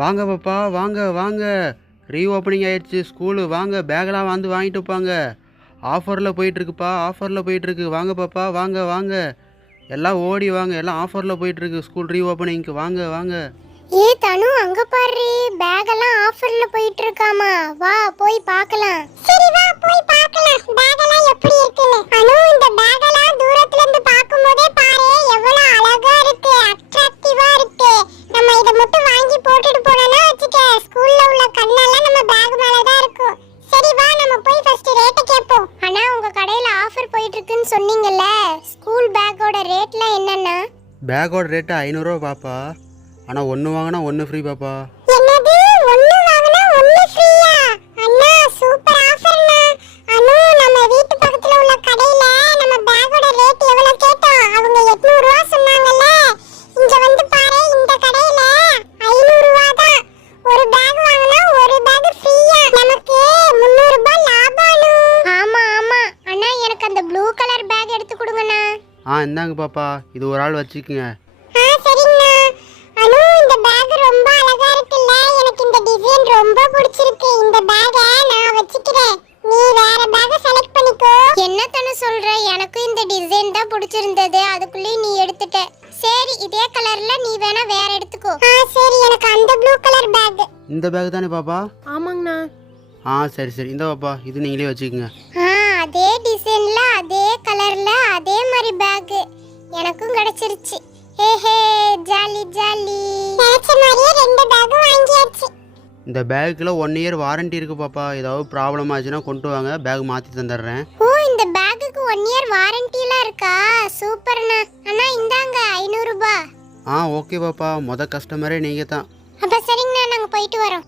வாங்க பாப்பா, வாங்க வாங்க. ரீஓப்பனிங் ஆயிடுச்சு ஸ்கூலு. வாங்க பேக்கெல்லாம் வந்து வாங்கிட்டு போங்க. ஆஃபரில் போயிட்டுருக்குப்பா, ஆஃபரில் போயிட்டுருக்கு. வாங்க பாப்பா, வாங்க வாங்க. எல்லாம் ஓடி வாங்க, எல்லாம் ஆஃபரில் போயிட்டுருக்கு ஸ்கூல் ரீஓப்பனிங்க்கு. வாங்க வாங்க. ஏ தனு, அங்க பாரு, பேக் எல்லாம் ஆஃபர்ல போயிட்டு இருக்காமா. வா போய் பார்க்கலாம். சரி வா போய் பார்க்கலாம் பேக் எல்லாம் எப்படி இருக்குன்னு. அனு, இந்த பேக் எல்லாம் தூரத்துல இருந்து பாக்கும்போதே பாரு எவ்வளவு அழகா இருக்கு, அட்ராக்டிவா இருக்கு. நம்ம இத மட்டும் வாங்கி போட்டுட்டு போனோம்னா வச்சுக்க, ஸ்கூல்ல உள்ள கண்ணெல்லாம் நம்ம பேக் மேல தான் இருக்கும். சரி வா நம்ம போய் ஃபர்ஸ்ட் ரேட் கேட்போம். அண்ணா, உங்க கடையில ஆஃபர் போயிட்டு இருக்குன்னு சொன்னீங்கல்ல, ஸ்கூல் பேக்கோட ரேட்லாம் என்னன்னா? பேக்கோட ரேட்டு 500 ரூபா பாப்பா. ஆனால் ஒன்று வாங்கினா ஒன்று ஃப்ரீ பாப்பா. என்னது, ஒன்னு வாங்குனா ஒன்னு ஃப்ரீயா? அண்ணா சூப்பர் ஆஃபர்ண்ணா. அனு, நம்ம வீட்டு பக்கத்துல உள்ள கடையில நம்ம பேக்கோட ரேட் எவ்வளவு கேட்டோம், அவங்க 800 ரூபா சொன்னாங்கல்ல. இங்க வந்து பாரு, இந்த கடையில 500 ரூபா தான். ஒரு பேக் வாங்குனா ஒரு பேக் ஃப்ரீயா. நமக்கு 300 ரூபாய் லாபம் அனு. ஆமா ஆமா அண்ணா, எனக்கு அந்த ப்ளூ கலர் பேக் எடுத்து கொடுங்கண்ணா. இந்தாங்க பாப்பா, இது ஒரு ஆள் வச்சுக்குங்க. சரிங்கண்ணா. அனு, இந்த பேக் ரொம்ப அழகா இருக்குல்ல, எனக்கு இந்த டிசைன் ரொம்ப பிடிச்சிருக்கு. இந்த பேக்க நான் வச்சுக்கிறேன், நீ வேற பேக்க செலக்ட் பண்ணிக்கோ. என்ன தன சொல்ற, எனக்கு இந்த டிசைன் தான் பிடிச்சிருந்தது, அதுக்குள்ளே நீ எடுத்துட்ட. சரி, இதே கலர்ல நீ வேணா வேற எடுத்துக்கோ. சரி, எனக்கு அந்த ப்ளூ கலர் பேக். இந்த பேக் தானே பாப்பா? ஆமாங்கண்ணா. சரி சரி, இந்த பாப்பா, இது நீங்களே வச்சுக்கோங்க. அதே டிசைன்ல அதே கலர்ல அதே மாதிரி பேக் எனக்கும் கிடைச்சிருச்சு. ஹே ஜாலி ஜாலி. நினைச்ச மாதிரியே ரெண்டு பேக்கும் வாங்கியாச்சு. இந்த பேக்குல 1 இயர் வாரண்டி இருக்கு பாப்பா. ஏதாவது ப்ராப்ளம் ஆச்சுன்னா கொண்டு வாங்க, பேக் மாற்றி தந்துடுறேன். ஓ, இந்த பேக்குக்கு 1 இயர் வாரண்டிலாம் இருக்கா? சூப்பர்ண்ணா. அண்ணா இந்தாங்க 500 ரூபாய். ஓகே பாப்பா, கஸ்டமரே நீங்கள் தான். அப்ப சரிங்கண்ணா, நாங்கள் போயிட்டு வரோம்.